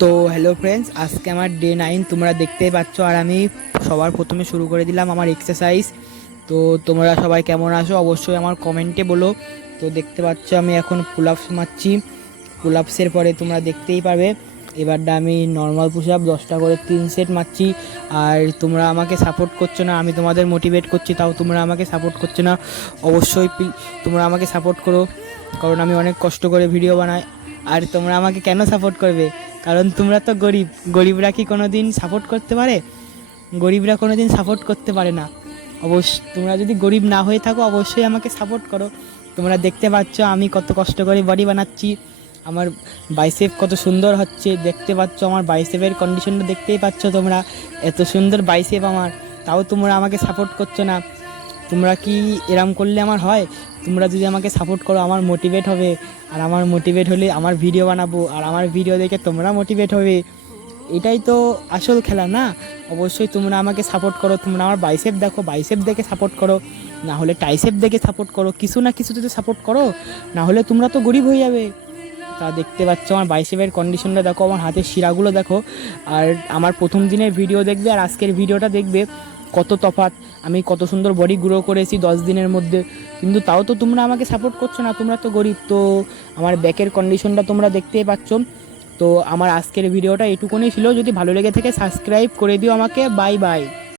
তো hello friends, আজকে আমার ডে 9 তোমরা দেখতেই পাচ্ছ। আর আমি সবার প্রথমে শুরু করে দিলাম আমার এক্সারসাইজ। তো তোমরা সবাই কেমন আছো অবশ্যই আমার কমেন্টে বলো। তো দেখতে পাচ্ছ আমি এখন পুল আপস মারছি। পুল আপসের পরে তোমরা দেখতেই পাবে এবারটা আমি নর্মাল পুশ আপ 10টা করে 3 সেট মারছি। আর তোমরা আমাকে সাপোর্ট করছো না, আমি তোমাদের মোটিভেট করছি তাও তোমরা আমাকে সাপোর্ট করছো না। অবশ্যই তোমরা আমাকে সাপোর্ট করো, কারণ আমি অনেক কষ্ট করে ভিডিও বানাই। আর তোমরা আমাকে কেন সাপোর্ট করবে? কারণ তোমরা তো গরিব। গরিবরা কি কোনো দিন সাপোর্ট করতে পারে? গরিবরা কোনো দিন সাপোর্ট করতে পারে না। তোমরা যদি গরিব না হয়ে থাকো অবশ্যই আমাকে সাপোর্ট করো। তোমরা দেখতে পাচ্ছ আমি কত কষ্ট করে বডি বানাচ্ছি, আমার বাইসেপ কত সুন্দর হচ্ছে। দেখতে পাচ্ছ আমার বাইসেপের কন্ডিশনটা দেখতেই পাচ্ছ তোমরা, এত সুন্দর বাইসেপ আমার, তাও তোমরা আমাকে সাপোর্ট করছো না। তোমরা কি এরম করলে আমার হয়? তোমরা যদি আমাকে সাপোর্ট করো আমার মোটিভেট হবে, আর আমার মোটিভেট হলে আমার ভিডিও বানাবো, আর আমার ভিডিও দেখে তোমরা মোটিভেট হবে। এটাই তো আসল খেলা না? অবশ্যই তোমরা আমাকে সাপোর্ট করো। তোমরা আমার বাইসেপ দেখো, বাইসেপ দেখে সাপোর্ট করো, না হলে টাইসেপ দেখে সাপোর্ট করো, কিছু না কিছুতে তো সাপোর্ট করো, না হলে তোমরা তো গরিব হয়ে যাবে। তা দেখতে পাচ্ছ আমার বাইসেপের কন্ডিশনটা দেখো, আমার হাতের শিরাগুলো দেখো। আর আমার প্রথম দিনের ভিডিও দেখবে আর আজকের ভিডিওটা দেখবে, কত তফাৎ। আমি কত সুন্দর বডি গ্রো করেছি 10 দিনের মধ্যে, কিন্তু তাও তো তোমরা আমাকে সাপোর্ট করছো না, তোমরা তো গরিব। তো আমার ব্যাকের কন্ডিশনটা তোমরা দেখতেই পাচ্ছ। তো আমার আজকের ভিডিওটা এটুকুনি ছিল। যদি ভালো লেগে থাকে সাবস্ক্রাইব করে দিও আমাকে। Bye bye.